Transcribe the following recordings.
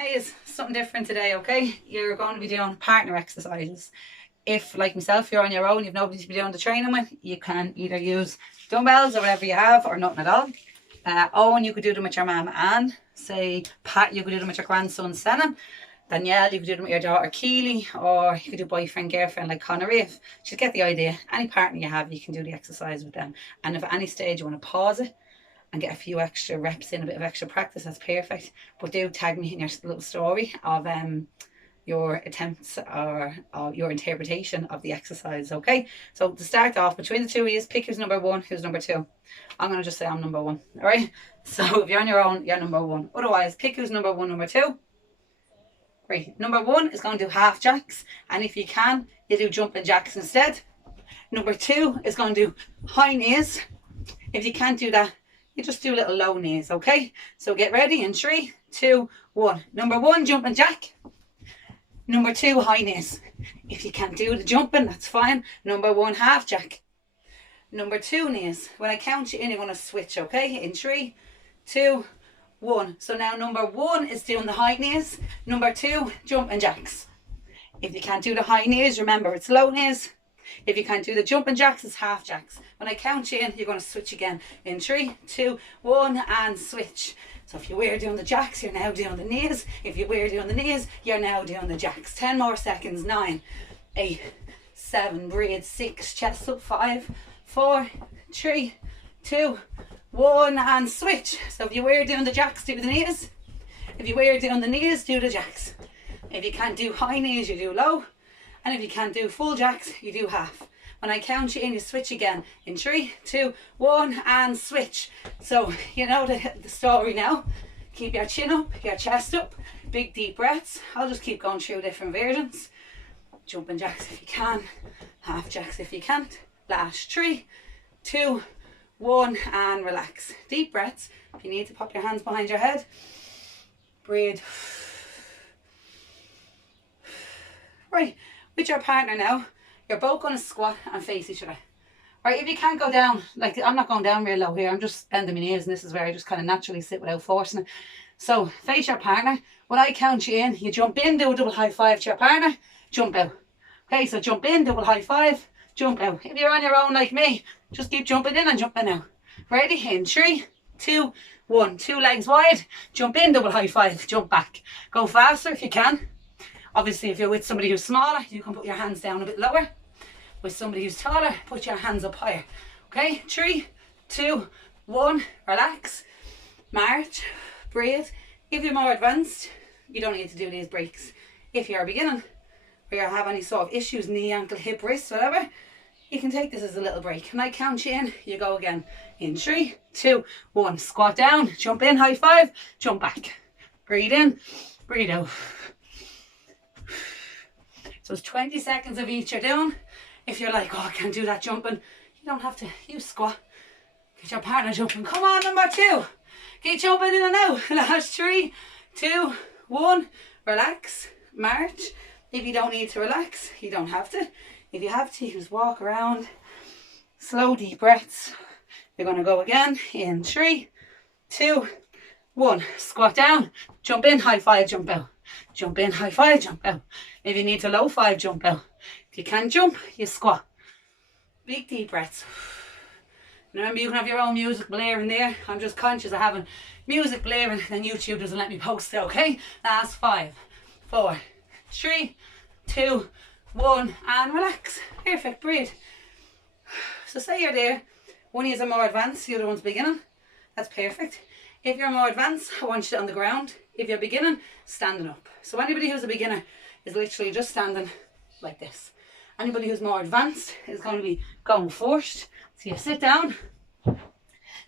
Hey, it's something different today, okay? You're going to be doing partner exercises. If, like myself, you're on your own, you've nobody to be doing the training with, you can either use dumbbells or whatever you have, or nothing at all. Owen, you could do them with your mum Anne. Say, Pat, you could do them with your grandson Senna. Danielle, you could do them with your daughter Keely, or you could do boyfriend, girlfriend like Conor Reeve. Just get the idea. Any partner you have, you can do the exercise with them. And if at any stage you want to pause it, and get a few extra reps in, a bit of extra practice, that's perfect. But do tag me in your little story of your attempts or your interpretation of the exercise, okay? So to start off, between the two of you, pick who's number one, who's number two. I'm going to just say I'm number one, all right? So if you're on your own, you're number one. Otherwise, pick who's number one, number two. Great. Number one is going to do half jacks, and if you can, you do jumping jacks instead. Number two is going to do high knees. If you can't do that, you just do little low knees, okay? So get ready in 3, 2, 1. Number one, jumping jack. Number two, high knees. If you can't do the jumping, that's fine. Number one, half jack. Number two, knees. When I count you in, you're going to switch, okay? In 3, 2, 1. So now number one is doing the high knees. Number two, jumping jacks. If you can't do the high knees, remember it's low knees. If you can't do the jumping jacks, it's half jacks. When I count you in, you're going to switch again. In 3, 2, 1, and switch. So if you were doing the jacks, you're now doing the knees. If you were doing the knees, you're now doing the jacks. 10 more seconds. 9, 8, 7, breathe. 6, chest up. 5, 4, 3, 2, 1, and switch. So if you were doing the jacks, do the knees. If you were doing the knees, do the jacks. If you can't do high knees, you do low. And if you can't do full jacks, you do half. When I count you in, you switch again. In 3, 2, 1, and switch. So you know the story now. Keep your chin up, your chest up, big deep breaths. I'll just keep going through different versions. Jumping jacks if you can, half jacks if you can't. Last 3, 2, 1, and relax. Deep breaths. If you need to pop your hands behind your head, breathe. Right. With your partner now, you're both going to squat and face each other. Right, if you can't go down, like I'm not going down real low here, I'm just bending my knees, and this is where I just kind of naturally sit without forcing it. So face your partner. When I count you in, you jump in, do a double high five to your partner, jump out. Okay, so jump in, double high five, jump out. If you're on your own like me, just keep jumping in and jumping out. Ready? In 3, 2, 1. 2 legs wide, jump in, double high five, jump back. Go faster if you can. Obviously, if you're with somebody who's smaller, you can put your hands down a bit lower. With somebody who's taller, put your hands up higher. Okay, 3, 2, 1, relax, march, breathe. If you're more advanced, you don't need to do these breaks. If you're beginning, or you have any sort of issues, knee, ankle, hip, wrist, whatever, you can take this as a little break. When I count you in, you go again. In 3, 2, 1, squat down, jump in, high five, jump back. Breathe in, breathe out. So it's 20 seconds of each you're doing. If you're like, oh, I can't do that jumping, you don't have to. You squat. Get your partner jumping. Come on, number two. Get jumping in and out. Last 3, 2, 1. Relax. March. If you don't need to relax, you don't have to. If you have to, you just walk around. Slow, deep breaths. You're going to go again in 3, 2, 1. Squat down. Jump in, high five, jump out. Jump in, high five, jump out. If you need to low five, jump out. If you can't jump, you squat. Big deep breaths. Remember, you can have your own music blaring there. I'm just conscious of having music blaring, then YouTube doesn't let me post it, okay? Last 5, 4, 3, 2, 1, and relax. Perfect, breathe. So say you're there. One of you are more advanced, the other one's beginning. That's perfect. If you're more advanced, I want you on the ground. If you're beginning, standing up. So anybody who's a beginner is literally just standing like this. Anybody who's more advanced is going to be going first. So you sit down,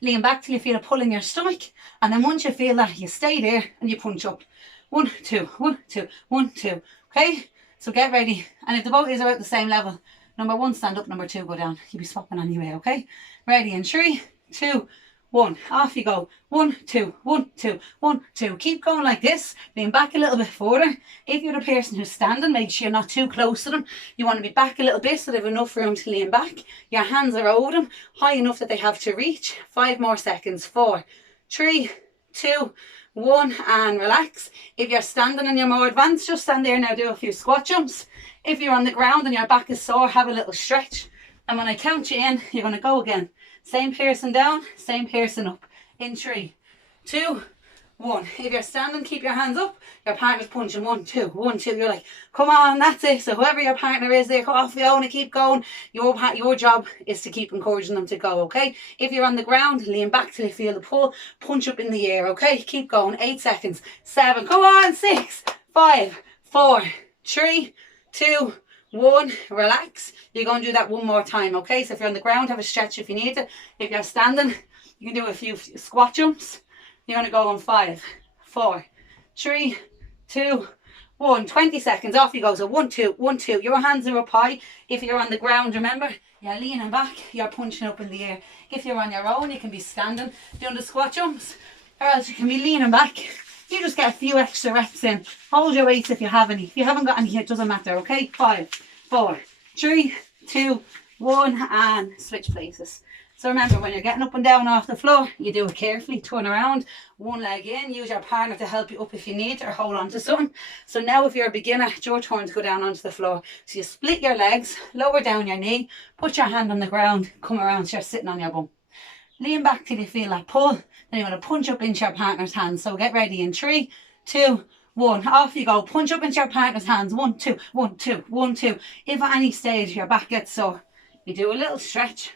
lean back till you feel a pull in your stomach, and then once you feel that, you stay there and you punch up. 1, 2, 1, 2, 1, 2. Okay? So get ready. And if the both is about the same level, number one, stand up, number two, go down. You'll be swapping anyway, okay? Ready in 3, 2, 1. Off you go. 1, 2, 1, 2, 1, 2. Keep going like this. Lean back a little bit further. If you're the person who's standing, make sure you're not too close to them. You want to be back a little bit so they have enough room to lean back. Your hands are over them, high enough that they have to reach. 5 more seconds. 4, 3, 2, 1, and relax. If you're standing and you're more advanced, just stand there now, do a few squat jumps. If you're on the ground and your back is sore, have a little stretch. And when I count you in, you're going to go again. Same person down, same person up. In 3, 2, 1. If you're standing, keep your hands up. Your partner's punching 1, 2, 1, 2. You're like, come on, that's it. So whoever your partner is, they're off going to keep going. Your job is to keep encouraging them to go, okay? If you're on the ground, lean back till you feel the pull. Punch up in the air, okay? Keep going. 8 seconds. 7. Come on. 6, 5, 4, 3, 2, 1. Relax. You're going to do that one more time, okay? So if you're on the ground, have a stretch if you need to. If you're standing, you can do a few squat jumps. You're going to go on 5, 4, 3, 2, 1. 20 seconds. Off you go. So 1, 2, 1, 2. Your hands are up high. If you're on the ground, remember, you're leaning back. You're punching up in the air. If you're on your own, you can be standing doing the squat jumps. Or else you can be leaning back. You just get a few extra reps in. Hold your weights if you have any. If you haven't got any, it doesn't matter, okay? 5, 4, 3, 2, 1, and switch places. So remember, when you're getting up and down off the floor, you do it carefully. Turn around, one leg in. Use your partner to help you up if you need, or hold on to something. So now if you're a beginner, it's your turn to go down onto the floor. So you split your legs, lower down your knee, put your hand on the ground, come around so you're sitting on your bum. Lean back till you feel that pull. Then you're going to punch up into your partner's hands. So get ready in 3, 2, 1. Off you go. Punch up into your partner's hands. 1, 2, 1, 2, 1, 2. If at any stage your back gets sore, you do a little stretch.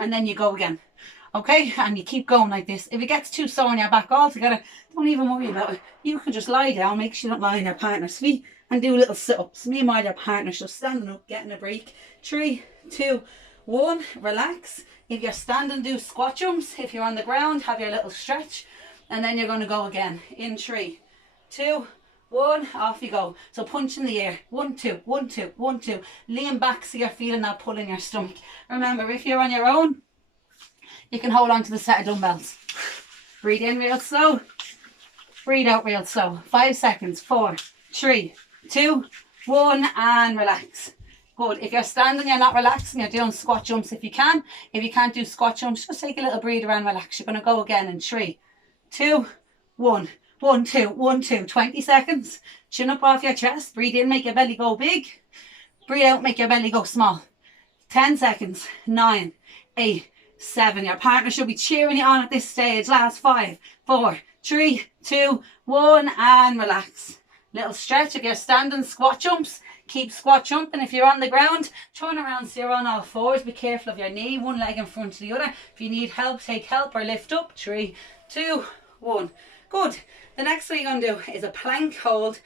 And then you go again, okay? And you keep going like this. If it gets too sore on your back altogether, don't even worry about it. You can just lie down, make sure you don't lie on your partner's feet, and do little sit-ups. Meanwhile, your partner's just standing up, getting a break. 3, 2, 1, relax. If you're standing, do squat jumps. If you're on the ground, have your little stretch. And then you're going to go again. In 3, 2, 1, off you go. So punch in the air. 1, 2, 1, 2, 1, 2. Lean back so you're feeling that pull in your stomach. Remember, if you're on your own, you can hold on to the set of dumbbells. Breathe in real slow. Breathe out real slow. 5 seconds. 4, 3, 2, 1, and relax. Good. If you're standing, you're not relaxing, you're doing squat jumps if you can. If you can't do squat jumps, just take a little breather and relax. You're going to go again in 3, 2, 1. 1, 2, 1, 2. 20 seconds. Chin up off your chest. Breathe in, make your belly go big. Breathe out, make your belly go small. 10 seconds. 9, 8, 7. Your partner should be cheering you on at this stage. Last 5, 4, 3, 2, 1, and relax. Little stretch. If you're standing, squat jumps. Keep squat jumping. If you're on the ground, turn around so you're on all fours. Be careful of your knee. One leg in front of the other. If you need help, take help or lift up. 3, 2, 1. Good. The next thing you're going to do is a plank hold.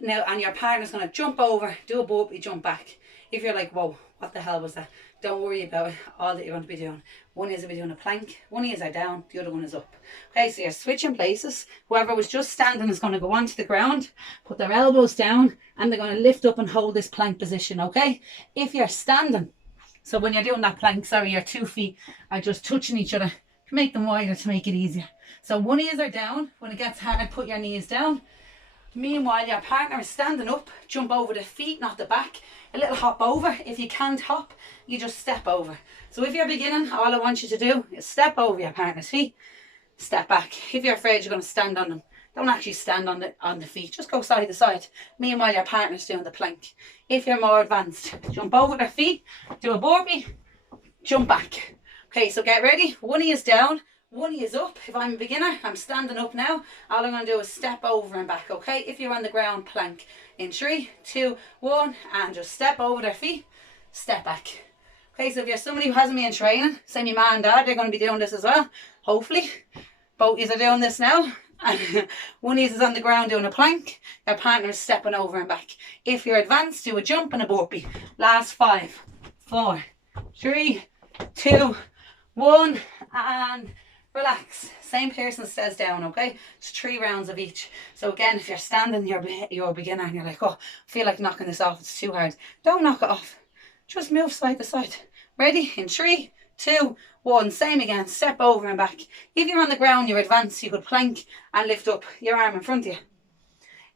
Now, and your partner's going to jump over, do a burpee, jump back. If you're like, whoa, what the hell was that? Don't worry about it. All that you're going to be doing. One is doing a plank. One is down. The other one is up. Okay, so you're switching places. Whoever was just standing is going to go onto the ground, put their elbows down, and they're going to lift up and hold this plank position, okay? If you're standing, so when you're doing that plank, sorry, your 2 feet are just touching each other. Make them wider to make it easier. So one ears are down. When it gets hard, put your knees down. Meanwhile, your partner is standing up. Jump over the feet, not the back. A little hop over. If you can't hop, you just step over. So if you're beginning, all I want you to do is step over your partner's feet. Step back. If you're afraid you're going to stand on them, don't actually stand on the feet. Just go side to side. Meanwhile, your partner's doing the plank. If you're more advanced, jump over their feet. Do a burpee. Jump back. Okay, so get ready. One knee is down. One knee is up. If I'm a beginner, I'm standing up now. All I'm going to do is step over and back, okay? If you're on the ground, plank. In 3, 2, 1, and just step over their feet, step back. Okay, so if you're somebody who hasn't been in training, say my mum and dad, they're going to be doing this as well, hopefully. Both of you are doing this now. And one is on the ground doing a plank. Your partner is stepping over and back. If you're advanced, do a jump and a burpee. Last 5, 4, 3, 2, 1, and relax. Same person stays down, okay? It's 3 rounds of each. So again, if you're standing, you're a beginner and you're like, oh, I feel like knocking this off, it's too hard. Don't knock it off. Just move side to side. Ready? In 3, 2, 1. Same again. Step over and back. If you're on the ground, you're advanced, you could plank and lift up your arm in front of you.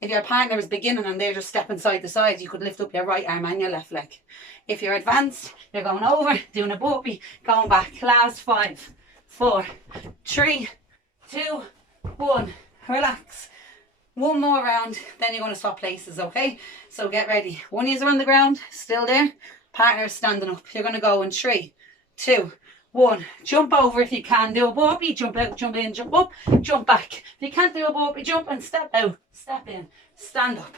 If your partner is beginning and they're just stepping side to side, you could lift up your right arm and your left leg. If you're advanced, you're going over, doing a burpee, going back. Last 5, 4, 3, 2, 1. Relax. One more round, then you're going to swap places, okay? So get ready. One is on the ground, still there. Partner is standing up. You're going to go in 3, 2, 1. Jump over if you can. Do a burpee, jump out, jump in, jump up, jump back. If you can't do a burpee, jump and step out, step in, stand up.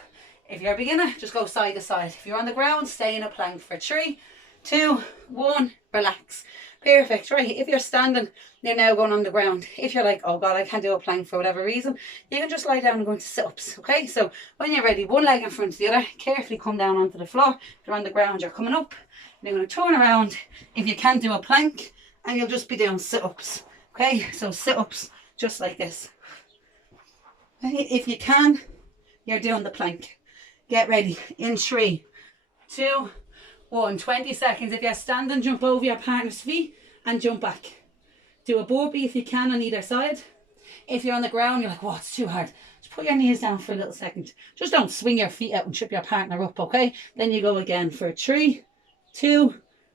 If you're a beginner, just go side to side. If you're on the ground, stay in a plank for 3, 2, 1. Relax. Perfect. Right, if you're standing, you're now going on the ground. If you're like, oh God, I can't do a plank for whatever reason, you can just lie down and go into sit-ups, okay? So when you're ready, one leg in front of the other, carefully come down onto the floor. If you're on the ground, you're coming up. And you're going to turn around if you can't do a plank, and you'll just be doing sit-ups, okay? So sit-ups, just like this. Okay? If you can, you're doing the plank. Get ready. In 3, 2, 1. 20 seconds. If you're standing, jump over your partner's feet and jump back. Do a burpee if you can on either side. If you're on the ground, you're like, whoa, it's too hard. Just put your knees down for a little second. Just don't swing your feet out and trip your partner up, okay? Then you go again for 3, 2,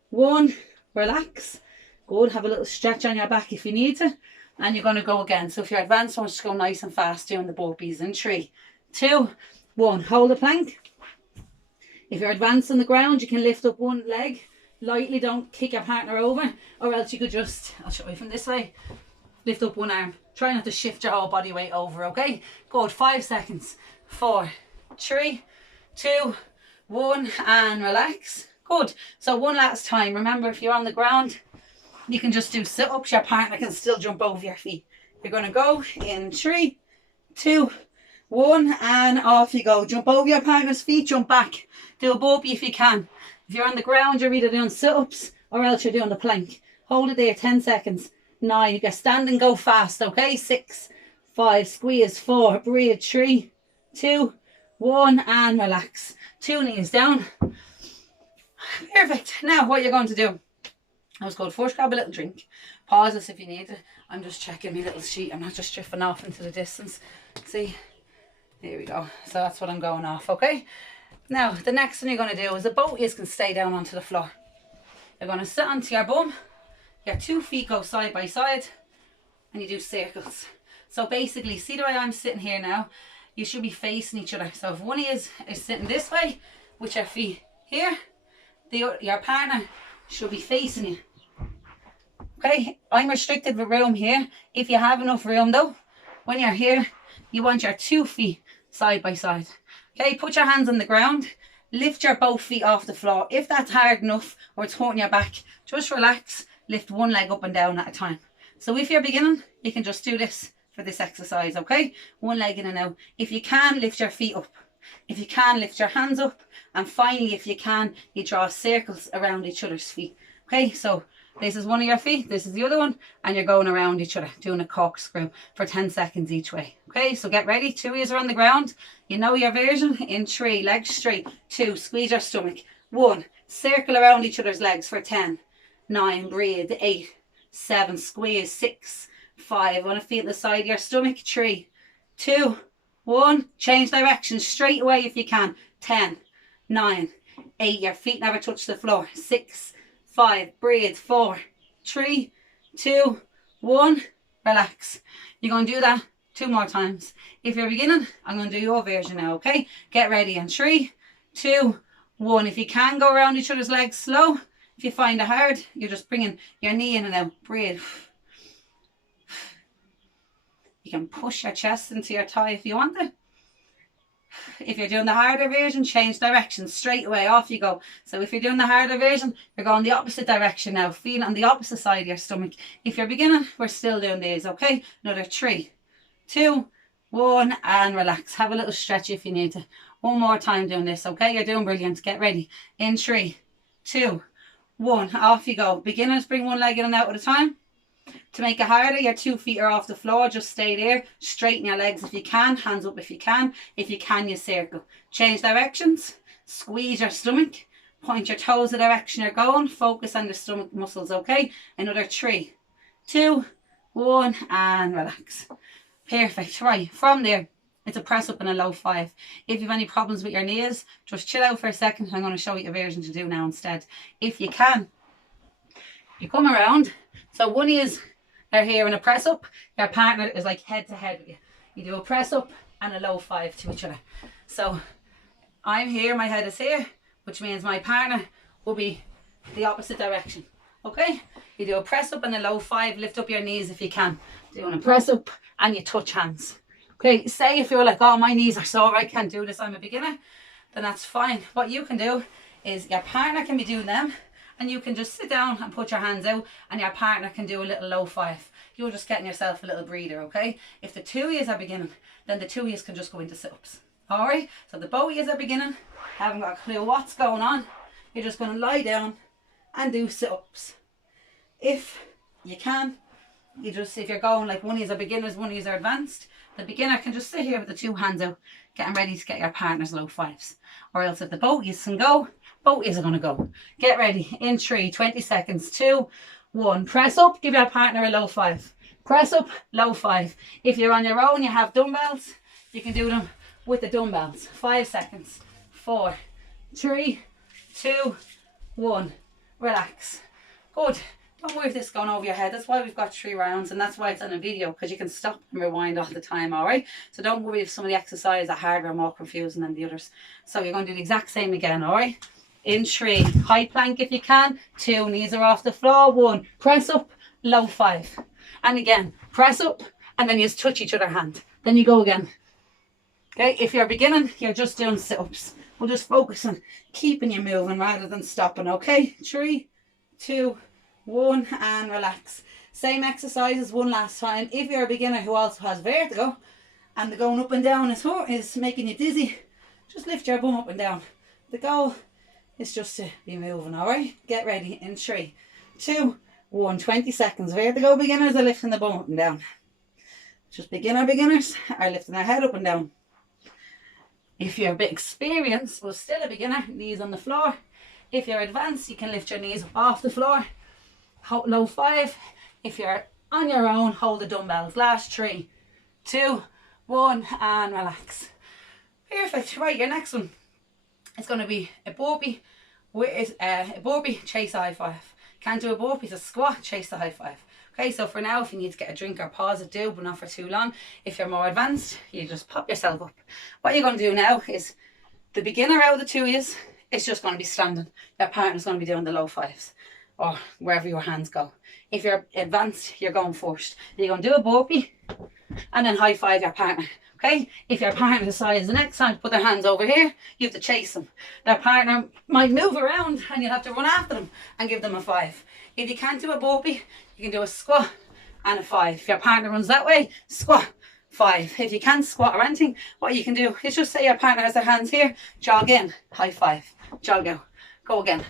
1. Relax. Good. Have a little stretch on your back if you need to. And you're going to go again. So if you're advanced, just go nice and fast doing the burpees in 3, 2, 1. Hold the plank. If you're advanced on the ground, you can lift up one leg lightly. Don't kick your partner over, or else you could just, I'll show you from this way, lift up one arm. Try not to shift your whole body weight over, okay? Good. 5 seconds. 4, 3, 2, 1, and relax. Good. So one last time. Remember, if you're on the ground, you can just do sit-ups. Your partner can still jump over your feet. You're going to go in 3, 2, 1, and off you go. Jump over your partner's feet, jump back. Do a burpee if you can. If you're on the ground, you're either doing sit-ups or else you're doing the plank. Hold it there, 10 seconds. 9, you can stand and go fast, okay? 6, 5, squeeze. 4, breathe. 3, 2, 1, and relax. 2 knees down. Perfect. Now what you're going to do, that was good. First, grab a little drink. Pause this if you need it. I'm just checking my little sheet. I'm not just drifting off into the distance. See? There we go. So that's what I'm going off, okay? Now, the next thing you're going to do is the both is can stay down onto the floor. You're going to sit onto your bum. Your 2 feet go side by side. And you do circles. So basically, see the way I'm sitting here now? You should be facing each other. So if one is sitting this way, with your feet here, your partner should be facing you. Okay? I'm restricted with room here. If you have enough room though, when you're here, you want your 2 feet side by side. Okay, put your hands on the ground, lift your both feet off the floor. If that's hard enough or it's hurting your back, just relax, lift one leg up and down at a time. So if you're beginning, you can just do this for this exercise, okay? One leg in and out. If you can, lift your feet up. If you can, lift your hands up. And finally, if you can, you draw circles around each other's feet. Okay, so this is one of your feet, this is the other one, and you're going around each other, doing a corkscrew for 10 seconds each way. Okay, so get ready. 2 ears are on the ground. You know your version. In 3, legs straight. 2, squeeze your stomach. 1, circle around each other's legs for 10. 9, breathe. 8, 7, squeeze. 6, 5, want to feel the side of your stomach. 3, 2, 1, change direction straight away if you can. 10, 9, 8, your feet never touch the floor. 6, 5, breathe. 4, 3, 2, 1, relax. You're going to do that 2 more times. If you're beginning, I'm going to do your version now, okay? Get ready in 3, 2, 1. If you can go around each other's legs slow, if you find it hard, you're just bringing your knee in and out. Breathe. You can push your chest into your thigh if you want to. If you're doing the harder version, change direction straight away, off you go. So if you're doing the harder version, you're going the opposite direction now. Feel on the opposite side of your stomach. If you're beginning, we're still doing these, okay? Another 3, 2, 1, and relax. Have a little stretch if you need to. One more time doing this, okay? You're doing brilliant. Get ready. In 3, 2, 1, off you go. Beginners, bring one leg in and out at a time. To make it harder, your 2 feet are off the floor. Just stay there. Straighten your legs if you can. Hands up if you can. If you can, you circle. Change directions. Squeeze your stomach. Point your toes the direction you're going. Focus on the stomach muscles, okay? Another 3, 2, 1, and relax. Perfect. Right, from there, it's a press up and a low 5. If you have any problems with your knees, just chill out for a second. I'm going to show you a version to do now instead. If you can, you come around. So one is They're here in a press up. Your partner is like head to head with you. You do a press up and a low 5 to each other. So I'm here, my head is here, which means my partner will be the opposite direction. Okay? You do a press up and a low 5, lift up your knees if you can. Doing a press up and you touch hands. Okay, say if you're like, oh, my knees are sore, I can't do this, I'm a beginner, then that's fine. What you can do is your partner can be doing them, and you can just sit down and put your hands out, and your partner can do a little low 5. You're just getting yourself a little breather, okay? If the two of you are beginning, then the two of you can just go into sit-ups. Alright, so the both of you are beginning, haven't got a clue what's going on, you're just going to lie down and do sit-ups. If you can, you just, if you're going like one of you are beginners, one of you are advanced, the beginner can just sit here with the two hands out, getting ready to get your partner's low 5s. Or else if the both of you can go, both of you are going to go. Get ready. In 3, 20 seconds. 2, 1. Press up, give your partner a low 5. Press up, low 5. If you're on your own, you have dumbbells, you can do them with the dumbbells. 5 seconds. 4, 3, 2, 1. Relax. Good. Don't worry if this is going over your head. That's why we've got 3 rounds, and that's why it's on a video, because you can stop and rewind all the time, alright? So don't worry if some of the exercises are harder or more confusing than the others. So you're going to do the exact same again, alright? In 3, high plank if you can. 2, knees are off the floor. 1, press up, low 5. And again, press up, and then you just touch each other hand. Then you go again. Okay, if you're beginning, you're just doing sit-ups. We'll just focus on keeping you moving rather than stopping, okay? 3, 2, 1, and relax. Same exercises one last time. If you're a beginner who also has vertigo and the going up and down is making you dizzy, just lift your bum up and down. The goal is just to be moving, alright? Get ready in 3, 2, 1. 20 seconds. Vertigo beginners are lifting the bum up and down. Just beginners are lifting their head up and down. If you're a bit experienced but still a beginner, knees on the floor. If you're advanced, you can lift your knees off the floor. Low 5. If you're on your own, hold the dumbbells. Last 3, 2, 1, and relax. Perfect. Right, your next one is going to be a burpee with a burpee, chase a high 5. Can't do a burpee, it's a squat, chase the high 5. Okay, so for now, if you need to get a drink or pause it, do, but not for too long. If you're more advanced, you just pop yourself up. What you're going to do now is the beginner out of the two is just going to be standing. Your partner's going to be doing the low 5s. Or wherever your hands go. If you're advanced, you're going first. You're going to do a burpee and then high 5 your partner. Okay? If your partner decides the next time to put their hands over here, you have to chase them. Their partner might move around and you'll have to run after them and give them a 5. If you can't do a burpee, you can do a squat and a 5. If your partner runs that way, squat, 5. If you can't squat or anything, what you can do is just say your partner has their hands here, jog in, high 5, jog out, go again.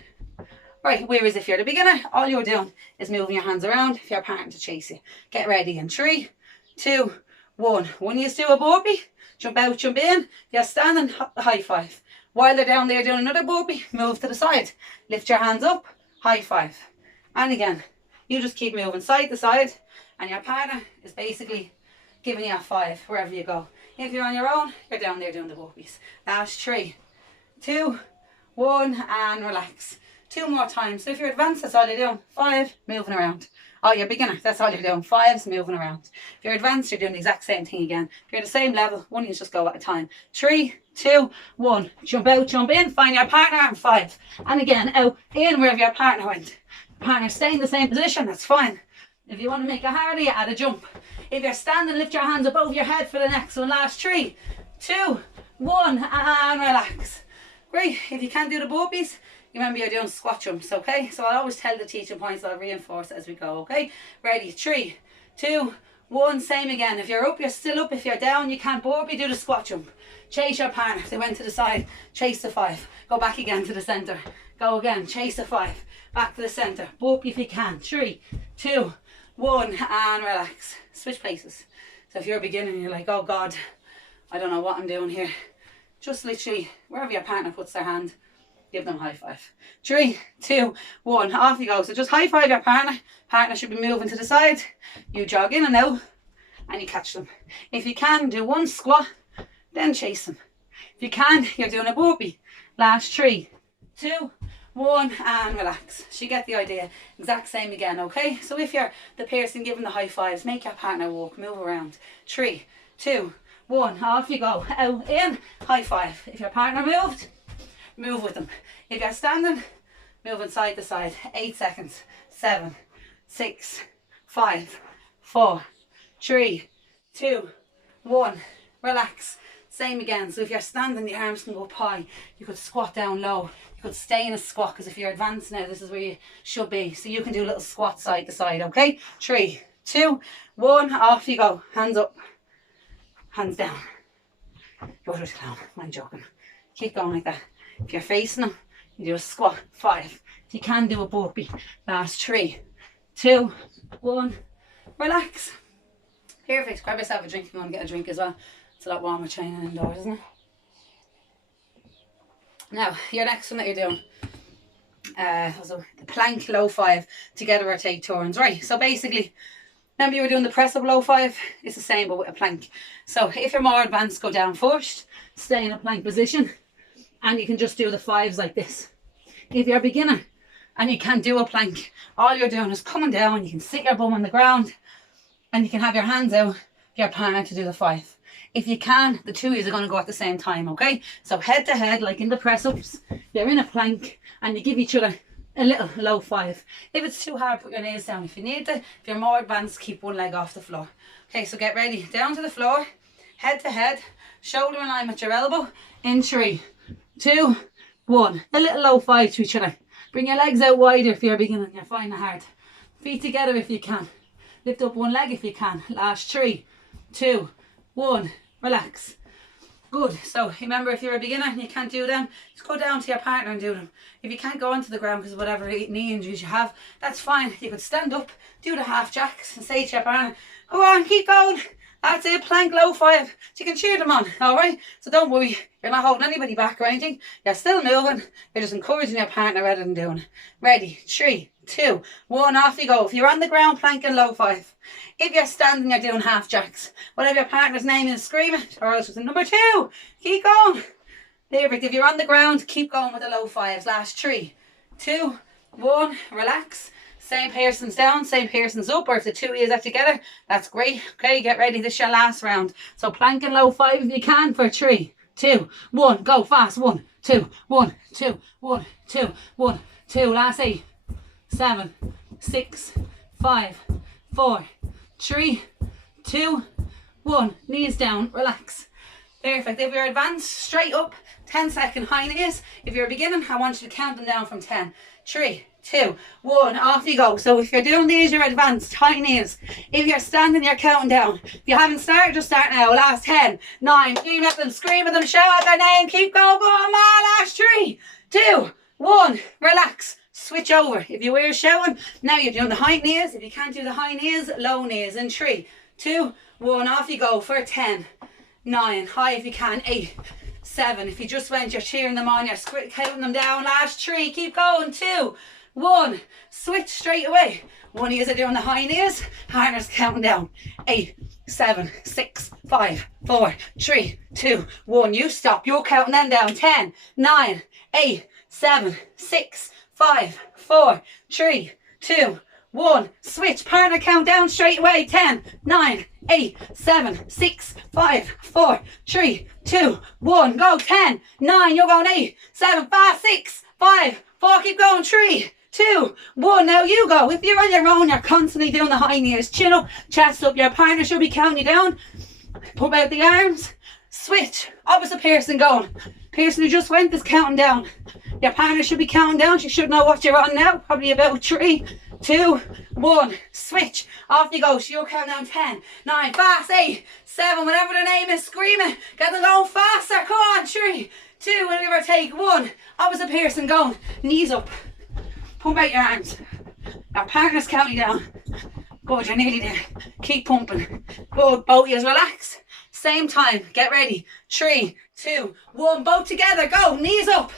Right, whereas if you're the beginner, all you're doing is moving your hands around for your partner to chase you. Get ready in 3, 2, 1. When you do a burpee, jump out, jump in. You're standing, high 5. While they're down there doing another burpee, move to the side. Lift your hands up, high 5. And again, you just keep moving side to side, and your partner is basically giving you a 5 wherever you go. If you're on your own, you're down there doing the burpees. Last 3, 2, 1, and relax. 2 more times. So if you're advanced, that's all you're doing. 5, moving around. Oh, you're beginner, that's all you're doing. 5s, moving around. If you're advanced, you're doing the exact same thing again. If you're the same level, one you just go at a time. 3, 2, 1. Jump out, jump in, find your partner, and 5. And again, out, in, wherever your partner went. Partner stay in the same position, that's fine. If you want to make it harder, you add a jump. If you're standing, lift your hands above your head for the next one. Last 3, 2, 1, and relax. Great. If you can't do the burpees, remember you're doing squat jumps, okay? So I'll always tell the teaching points, I'll reinforce as we go, okay? Ready, 3, 2, 1, same again. If you're up, you're still up. If you're down, you can't burpee, do the squat jump. Chase your partner. If they went to the side, chase the 5. Go back again to the centre. Go again, chase the 5. Back to the centre. Burpee if you can. 3, 2, 1, and relax. Switch places. So if you're a beginner and you're like, oh God, I don't know what I'm doing here. Just literally, wherever your partner puts their hand, give them a high 5. 3, 2, 1, off you go. So just high 5 your partner. Partner should be moving to the side. You jog in and out and you catch them. If you can, do 1 squat, then chase them. If you can, you're doing a burpee. Last 3, 2, 1, and relax. So you get the idea. Exact same again, okay? So if you're the person giving the high fives, make your partner walk, move around. 3, 2, 1, off you go. Out, in, high five. If your partner moved, move with them. If you're standing, moving side to side. 8 seconds. 7, 6, 5, 4, 3, 2, 1. Relax. Same again. So if you're standing, the arms can go up high. You could squat down low. You could stay in a squat, because if you're advanced now, this is where you should be. So you can do a little squat side to side, okay? 3, 2, 1, off you go. Hands up, hands down. Go to the clown. I'm joking. Keep going like that. If you're facing them, you do a squat. 5. If you can, do a burpee. Last 3, 2, 1. Relax. Perfect. Grab yourself a drink if you want to get a drink as well. It's a lot warmer training indoors, isn't it? Now, your next one that you're doing was the plank low 5 together rotate turns. Right, so basically, remember you were doing the press up low 5? It's the same but with a plank. So if you're more advanced, go down first, stay in a plank position, and you can just do the 5s like this. If you're a beginner and you can't do a plank, all you're doing is coming down. You can sit your bum on the ground and you can have your hands out for your partner to do the 5. If you can, the 2 of you are going to go at the same time, okay? So head to head, like in the press-ups, you're in a plank and you give each other a little low 5. If it's too hard, put your nails down. If you need to, if you're more advanced, keep one leg off the floor. Okay, so get ready. Down to the floor, head to head, shoulder in line with your elbow. In 3, 2, 1. A little low 5 to each other. Bring your legs out wider if you're a beginner and you're finding it hard. Feet together if you can. Lift up one leg if you can. Last 3, 2, 1. Relax. Good. So remember, if you're a beginner and you can't do them, just go down to your partner and do them. If you can't go onto the ground because of whatever knee injuries you have, that's fine. You could stand up, do the half jacks and say to your partner, go on, keep going. That's it, plank low 5. So you can cheer them on, alright? So don't worry, you're not holding anybody back or anything. You're still moving. You're just encouraging your partner rather than doing it. Ready? 3, 2, 1, off you go. If you're on the ground, planking low 5. If you're standing, you're doing half jacks. Whatever your partner's name is, scream it, or else it's number 2. Keep going. Perfect. If you're on the ground, keep going with the low 5s. Last 3, 2, 1. Relax. Same person's down, same person's up, or if the 2 of you are together, that's great. Okay, get ready. This is your last round. So planking low 5 if you can for 3, 2, 1. Go fast. 1, 2, 1, 2, 1, 2, 1, 2. Last 8, 7, 6, 5, 4, 3, 2, 1. Knees down. Relax. Perfect. If you're advanced, straight up, 10-second high knees. If you're a beginner, I want you to count them down from 10. 3, 2, 1. Off you go. So if you're doing these, you're advanced. High knees. If you're standing, you're counting down. If you haven't started, just start now. Last 10, 9. Scream at them. Scream at them. Shout out their name. Keep going. Go on, man. Last 3, 2, 1. Relax. Switch over. If you were shouting, now you're doing the high knees. If you can't do the high knees, low knees. In 3, 2, 1. Off you go for 10, 9. High if you can. 8, 7. If you just went, you're cheering them on. You're counting them down. Last 3. Keep going. 2, 1. Switch straight away. One of you are doing the high knees. Partner's counting down. 8, 7, 6, 5, 4, 3, 2, 1. You stop. You're counting them down. 10, 9, 8, 7, 6, 5, 4, 3, 2, 1. Switch. Partner count down straight away. 10, 9, 8, 7, 6, 5, 4, 3, 2, 1. Go. 10, 9. You're going 8, 7, 5, 6, 5, 4. Keep going. 3, 2, 1. Now you go. If you're on your own, you're constantly doing the high knees. Chin up, chest up. Your partner should be counting you down. Put out the arms. Switch. Opposite person going. Person who just went is counting down. Your partner should be counting down. She should know what you're on now. Probably about 3, 2, 1. Switch. Off you go. So you're counting down 10, 9, fast, 8, 7. Whatever the name is, screaming. Get them going faster. Come on. 3, 2, give or take 1. Opposite person going. Knees up. Pump out your arms. Your partner's counting down. Good, you're nearly there. Keep pumping. Good, both of you relax. Same time. Get ready. 3, 2, 1. Both together. Go. Knees up.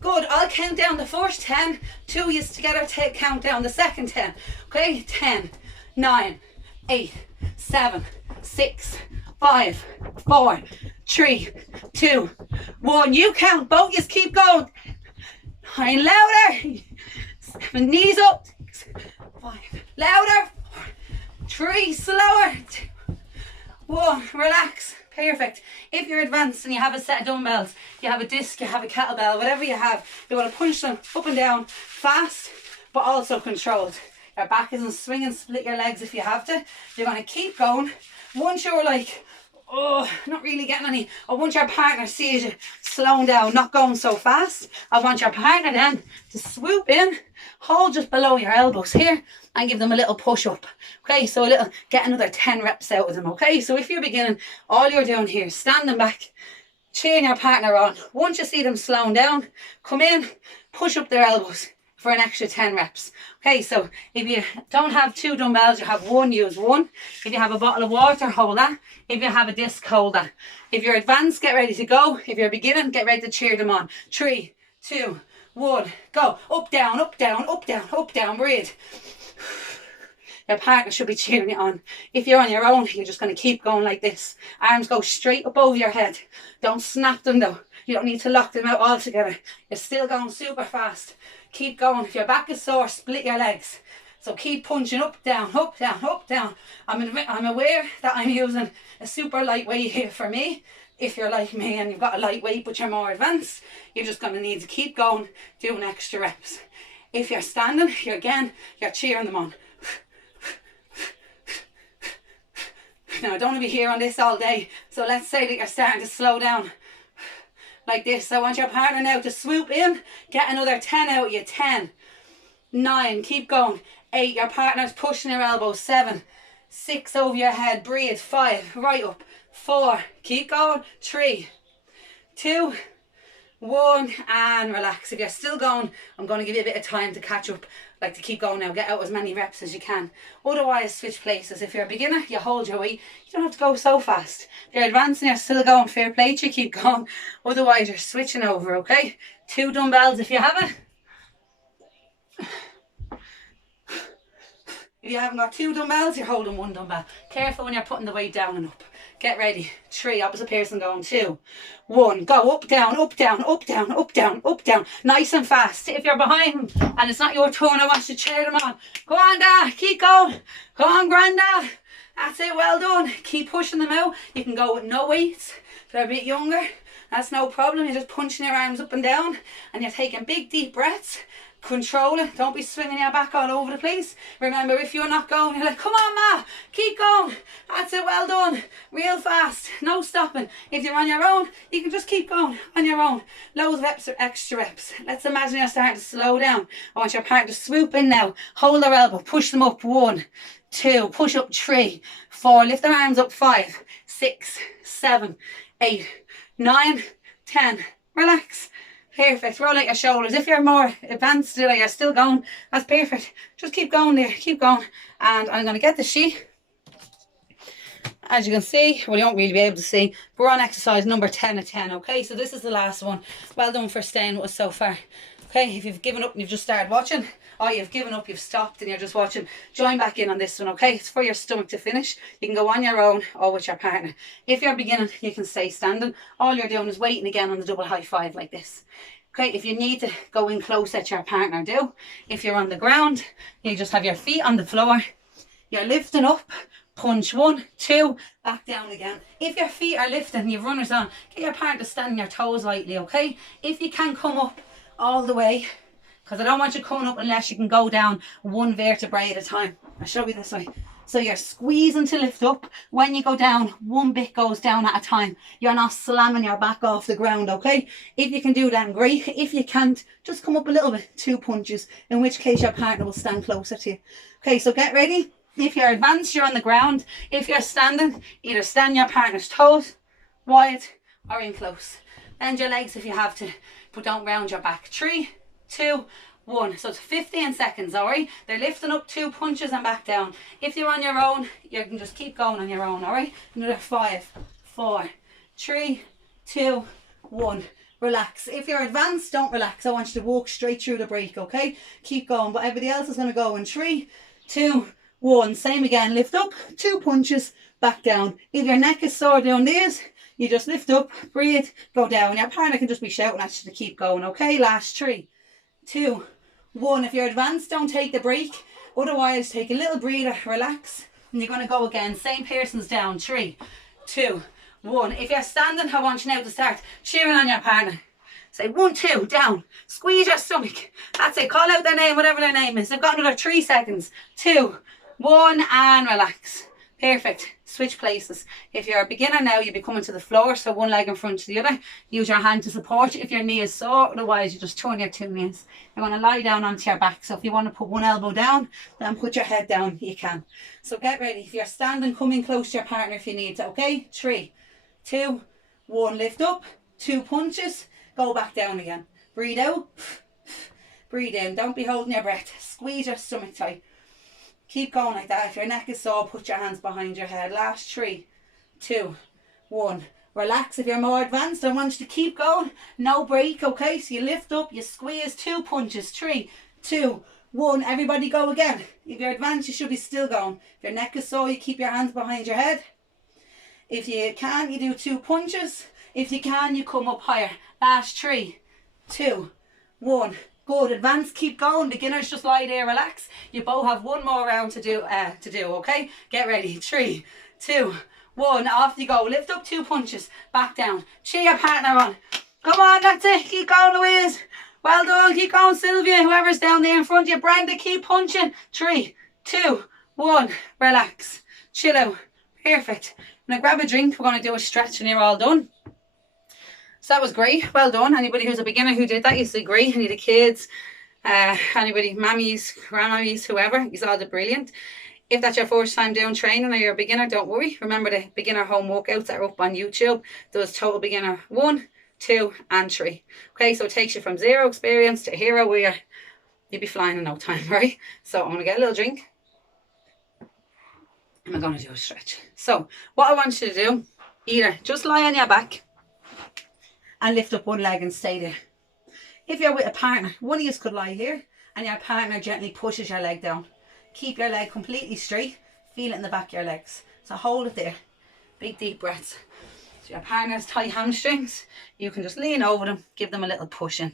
Good. I'll count down the first 10. 2 of you together count down the second 10. Okay. 10, 9, 8, 7, 6, 5, 4, 3, 2, 1. You count. Both of you keep going. 9, louder. 7, knees up. 6, 5, louder. 4, 3, slower. 2, 1, relax. Perfect. If you're advanced and you have a set of dumbbells, you have a disc, you have a kettlebell, whatever you have, you want to punch them up and down fast, but also controlled. Your back isn't swinging, split your legs if you have to. You're going to keep going. Once you're like, oh, not really getting any, or once your partner sees you slowing down, not going so fast, I want your partner then to swoop in, hold just below your elbows here, and give them a little push up. Okay, so a little, get another 10 reps out of them. Okay, so if you're beginning, all you're doing here is standing back, cheering your partner on. Once you see them slowing down, come in, push up their elbows for an extra 10 reps. Okay, so if you don't have 2 dumbbells, you have 1, use 1. If you have a bottle of water, hold that. If you have a disc, hold that. If you're advanced, get ready to go. If you're beginning, get ready to cheer them on. 3, 2, 1, go. Up, down, up, down, up, down, up, down, breathe. Your partner should be cheering you on. If you're on your own, you're just going to keep going like this. Arms go straight up over your head. Don't snap them though. You don't need to lock them out altogether. You're still going super fast. Keep going. If your back is sore, split your legs. So keep punching up, down, up, down, up, down. I'm aware that I'm using a super lightweight here for me. If you're like me and you've got a lightweight but you're more advanced, you're just going to need to keep going, doing extra reps. If you're standing, you're cheering them on. Now, I don't want to be here on this all day. So let's say that you're starting to slow down like this. I want your partner now to swoop in, get another 10 out of you. 10, 9, keep going. 8, your partner's pushing their elbows. 7, 6 over your head, breathe. 5, right up. 4, keep going. 3, 2, 1, and relax. If you're still going, I'm going to give you a bit of time to catch up, like to keep going now. Get out as many reps as you can. Otherwise, switch places. If you're a beginner, you hold your weight. You don't have to go so fast. If you're advanced and you're still going, fair play to you, keep going. Otherwise, you're switching over, okay? 2 dumbbells if you have it. If you haven't got 2 dumbbells, you're holding 1 dumbbell. Careful when you're putting the weight down and up. Get ready. 3, opposite person going. 2, 1, go up, down, up, down, up, down, up, down, up, down. Nice and fast. If you're behind them and it's not your turn, I want you to cheer them on. Go on, Dad. Keep going. Go on, Grandad. That's it. Well done. Keep pushing them out. You can go with no weights. If they're a bit younger, that's no problem. You're just punching your arms up and down and you're taking big, deep breaths. Control it. Don't be swinging your back all over the place. Remember, if you're not going, you're like, come on, Ma, keep going. That's it. Well done. Real fast. No stopping. If you're on your own, you can just keep going on your own. Loads of reps or extra reps. Let's imagine you're starting to slow down. I want your partner to swoop in now. Hold their elbow. Push them up. 1, 2. Push up. 3, 4. Lift their arms up. 5, 6, 7, 8, 9, 10. Relax. Perfect. Roll out your shoulders. If you're more advanced still, you're still going, that's perfect. Just keep going there. Keep going. And I'm going to get the sheet. As you can see, well, you won't really be able to see, we're on exercise number 10 of 10. Okay, so this is the last one. Well done for staying with us so far. Okay, if you've given up and you've just started watching, or you've given up, you've stopped and you're just watching, join back in on this one, okay? It's for your stomach to finish. You can go on your own or with your partner. If you're beginning, you can stay standing. All you're doing is waiting again on the double high 5 like this. Okay, if you need to go in close at your partner, do. If you're on the ground, you just have your feet on the floor. You're lifting up, punch 1, 2, back down again. If your feet are lifting, you've runners on, get your partner to stand on your toes lightly, okay? If you can come up all the way, because I don't want you coming up unless you can go down 1 vertebrae at a time. I'll show you this way. So you're squeezing to lift up. When you go down, 1 bit goes down at a time. You're not slamming your back off the ground, okay? If you can do that, great. If you can't, just come up a little bit, 2 punches, in which case your partner will stand closer to you. Okay, so get ready. If you're advanced, you're on the ground. If you're standing, either stand on your partner's toes, wide, or in close. Bend your legs if you have to, but don't round your back. 3, 2, 1. So it's 15 seconds, alright? They're lifting up 2 punches and back down. If you're on your own, you can just keep going on your own, alright? Another 5, 4, 3, 2, 1. Relax. If you're advanced, don't relax. I want you to walk straight through the break, okay? Keep going, but everybody else is going to go in 3, 2, 1. Same again. Lift up, 2 punches, back down. If your neck is sore doing this, you just lift up, breathe, go down. Your partner can just be shouting at you to keep going, okay? Last 3, 2, 1. If you're advanced, don't take the break. Otherwise, take a little breather, relax, and you're going to go again. Same person's down. 3, 2, 1. If you're standing, I want you now to start cheering on your partner. Say 1, 2, down. Squeeze your stomach. That's it. Call out their name, whatever their name is. They've got another 3 seconds. 2, 1, and relax. Perfect. Switch places. If you're a beginner now, you'll be coming to the floor, so one leg in front of the other. Use your hand to support if your knee is sore, otherwise you just turn your 2 knees. You're going to lie down onto your back, so if you want to put one elbow down, then put your head down, you can. So get ready. If you're standing, come in close to your partner if you need to, okay? 3, 2, 1, lift up, 2 punches, go back down again. Breathe out, breathe in. Don't be holding your breath. Squeeze your stomach tight. Keep going like that. If your neck is sore, put your hands behind your head. Last 3, 2, 1. Relax. If you're more advanced, I want you to keep going. No break, okay? So you lift up, you squeeze, 2 punches. 3, 2, 1. Everybody go again. If you're advanced, you should be still going. If your neck is sore, you keep your hands behind your head. If you can, you do 2 punches. If you can, you come up higher. Last 3, 2, 1. Good. Advanced, keep going. Beginners, just lie there, relax. You both have one more round to do, okay? Get ready. 3, 2, 1. Off you go. Lift up, 2 punches. Back down. Cheer your partner on. Come on, that's it. Keep going, Louise. Well done. Keep going, Sylvia. Whoever's down there in front of you. Brenda, keep punching. 3, 2, 1. Relax. Chill out. Perfect. Now grab a drink. We're going to do a stretch and you're all done. So that was great. Well done. Anybody who's a beginner who did that, you did great. Any of the kids, anybody, mammies, grandmammies, whoever, you all did brilliant. If that's your first time doing training or you're a beginner, don't worry. Remember the beginner home workouts that are up on YouTube. Those total beginner 1, 2, and 3. Okay, so it takes you from 0 experience to hero where you'll be flying in no time, right? So I'm going to get a little drink. And I'm going to do a stretch. So what I want you to do, either just lie on your back and lift up one leg and stay there. If you're with a partner, one of you could lie here and your partner gently pushes your leg down. Keep your leg completely straight. Feel it in the back of your legs. So hold it there. Big deep breaths. So your partner has tight hamstrings. You can just lean over them. Give them a little push in.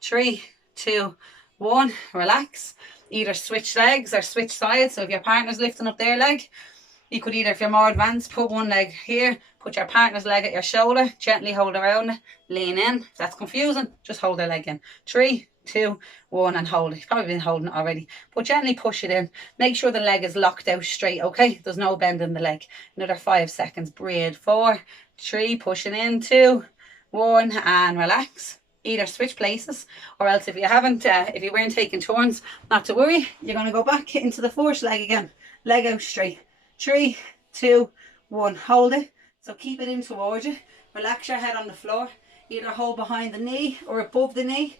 3, 2, 1. Relax. Either switch legs or switch sides. So if your partner's lifting up their leg, you could either, if you're more advanced, put one leg here, put your partner's leg at your shoulder, gently hold around it, lean in. If that's confusing, just hold their leg in. 3, 2, 1, and hold it. You've probably been holding it already, but gently push it in. Make sure the leg is locked out straight, okay? There's no bend in the leg. Another 5 seconds. Breathe. 4, 3, pushing in. 2, 1, and relax. Either switch places, or else if you haven't, if you weren't taking turns, not to worry. You're going to go back into the first leg again. Leg out straight. 3, 2, 1. Hold it. So keep it in towards you. Relax your head on the floor. Either hold behind the knee or above the knee.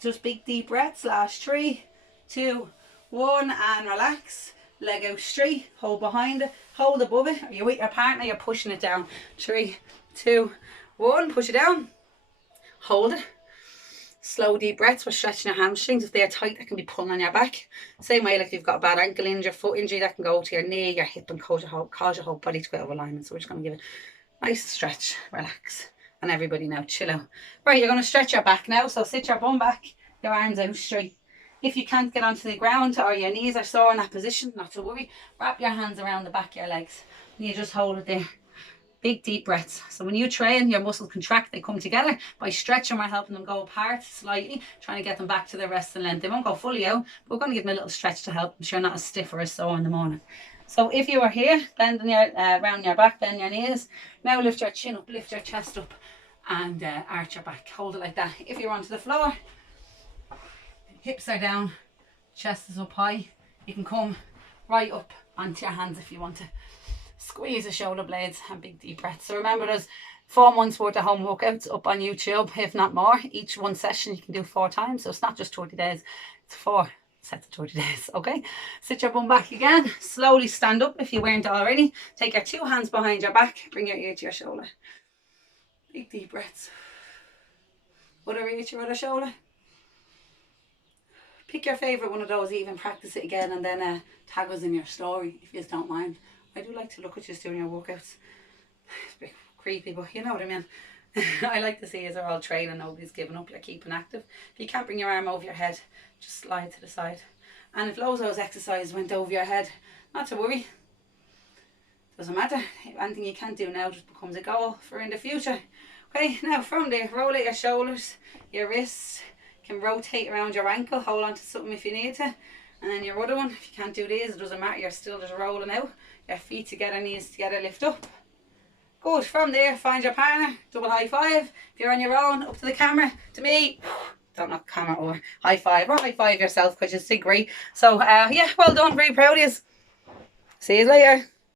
Just big deep breaths. Last 3, 2, 1, and relax. Leg out straight. Hold behind it. Hold above it. Are you with your partner? You're pushing it down. 3, 2, 1. Push it down. Hold it. Slow deep breaths. We're stretching your hamstrings. If they're tight, that can be pulling on your back. Same way, like if you've got a bad ankle injury, foot injury, that can go to your knee, your hip, and cause your whole body to go out of alignment. So we're just going to give it a nice stretch. Relax. And everybody now, chill out. Right, you're going to stretch your back now. So sit your bum back, your arms out straight. If you can't get onto the ground or your knees are sore in that position, not to worry. Wrap your hands around the back of your legs. And you just hold it there. Big deep breaths. So when you train, your muscles contract, they come together. By stretching, we're helping them go apart slightly, trying to get them back to their resting length. They won't go fully out, but we're going to give them a little stretch to help them so you're not as stiff or as sore in the morning. So if you are here, bending your around your back, bend your knees. Now lift your chin up, lift your chest up, and arch your back. Hold it like that. If you're onto the floor, hips are down, chest is up high. You can come right up onto your hands if you want to. Squeeze the shoulder blades and big deep breaths. So remember, there's 4 months worth of home workouts up on YouTube, if not more. Each one session you can do 4 times. So it's not just 30 days, it's 4 sets of 30 days, okay? Sit your bum back again. Slowly stand up if you weren't already. Take your 2 hands behind your back. Bring your ear to your shoulder. Big deep breaths. Other ear to your other shoulder. Pick your favourite one of those, even practice it again, and then tag us in your story if you don't mind. I do like to look at you doing your workouts. creepy, but you know what I mean. I like to see as they're all training, nobody's giving up, you're keeping active. If you can't bring your arm over your head, just slide to the side. And if loads of those exercises went over your head, not to worry. Doesn't matter. Anything you can't do now just becomes a goal for in the future. Okay, now from there, roll out your shoulders, your wrists. You can rotate around your ankle, hold on to something if you need to. And then your other one, if you can't do these, it doesn't matter, you're still just rolling out. Your feet together, knees together, lift up. Good. From there, find your partner, double high five. If you're on your own, up to the camera, to me. Don't knock the camera over. High five, or high five yourself, because you see great. So, yeah, well done, very proud of you. See you later.